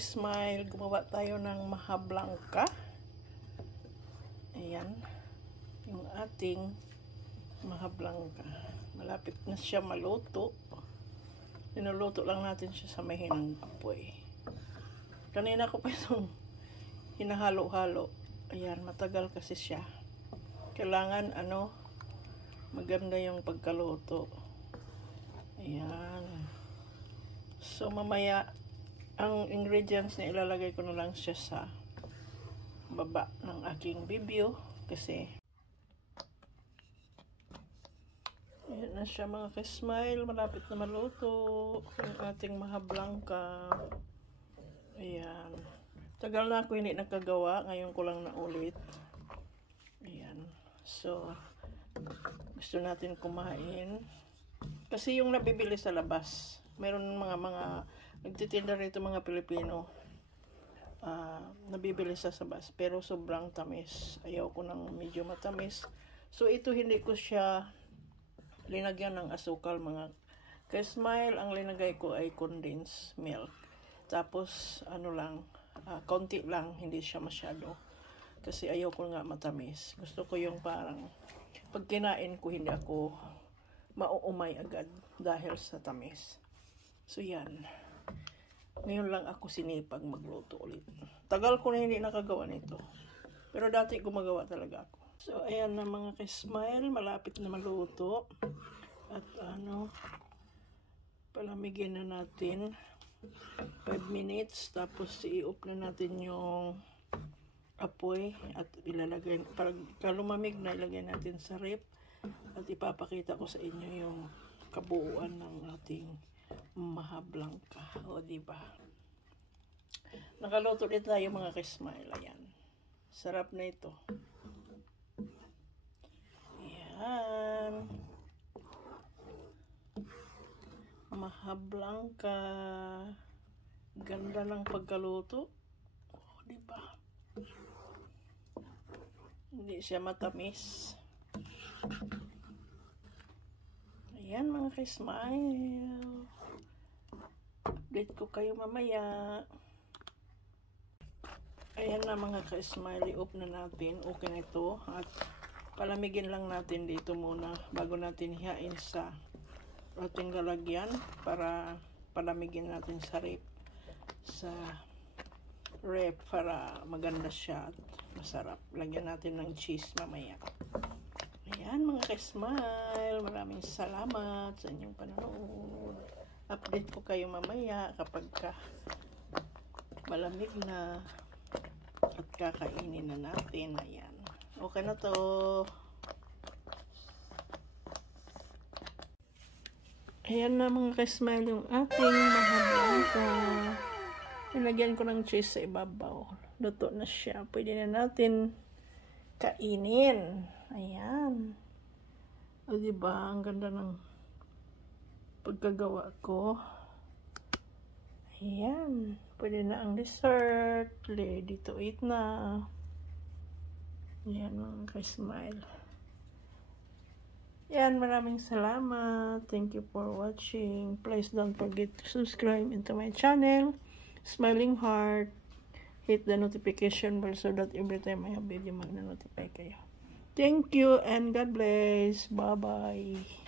ka-smile, gumawa tayo ng maha blanca. Ayan. Yung ating maha blanca. Malapit na siya maluto. Ninuluto lang natin siya sa mahinang apoy. Kanina ko pa itong hinahalo-halo. Ayan, matagal kasi siya. Kailangan, maganda yung pagkaluto. Ayan. So, mamaya, ang ingredients na ilalagay ko na lang siya sa baba ng aking video. Kasi, ayan na siya mga ka-smile. Malapit na maluto yung ating maha blanca. Ayan. Tagal na ako hindi nakagawa. Ngayon ko lang naulit. Ayan. So, gusto natin kumain. Kasi yung nabibili sa labas, meron mga nagtitinda rito mga Pilipino, nabibili sa labas, pero sobrang tamis. Ayaw ko ng medyo matamis. So, ito hindi ko siya linagyan ng asukal mga ka-smile. Ang linagay ko ay condensed milk. Tapos, konti lang, hindi siya masyado. Kasi ayaw ko nga matamis. Gusto ko yung parang, pag kinain ko, hindi ako mauumay agad dahil sa tamis. So, yan. Ngayon lang ako sinipag magluto ulit. Tagal ko na hindi nakagawa nito. Pero dati gumagawa talaga ako. So, ayan na mga ka-smile. Malapit na maluto. At palamigin na natin. 5 minutes. Tapos, i-off na natin yung apoy. At ilalagay, para lumamig na, ilagay natin sa rep. At ipapakita ko sa inyo yung kabuuan ng ating maha blanca. O, diba? Nakaluto din tayo mga ka-smile. Ayan. Sarap na ito. Ayan. Maha blanca. Ganda ng pagkaluto. O, diba? Hindi siya matamis. Ayan mga ka-smile. Update ko kayo mamaya. Ayan na mga ka-smile. I-off na natin. Okay na ito. At palamigin lang natin dito muna bago natin hihain sa ating lalagyan para palamigin natin sa rep para maganda siya at masarap. Lagyan natin ng cheese mamaya. Ayan mga ka-smile. Maraming salamat sa inyong panonood. Update ko kayo mamaya kapag malamig na at kakainin na natin. Ayan. Okay na to. Ayan na mga ka-smile yung ating maha blanca. Nilagyan ko ng cheese sa ibabaw. Luto na siya. Pwede na natin kainin. Ayan. O diba? Ang ganda ng pagkagawa ko. Ayan. Pwede na ang dessert. Ready to eat na. Ayan mga ka-smile. Ayan. Maraming salamat. Thank you for watching. Please don't forget to subscribe into my channel. Smiling Heart. Hit the notification bell so that every time I have video, magna-notify kayo. Thank you and God bless. Bye-bye.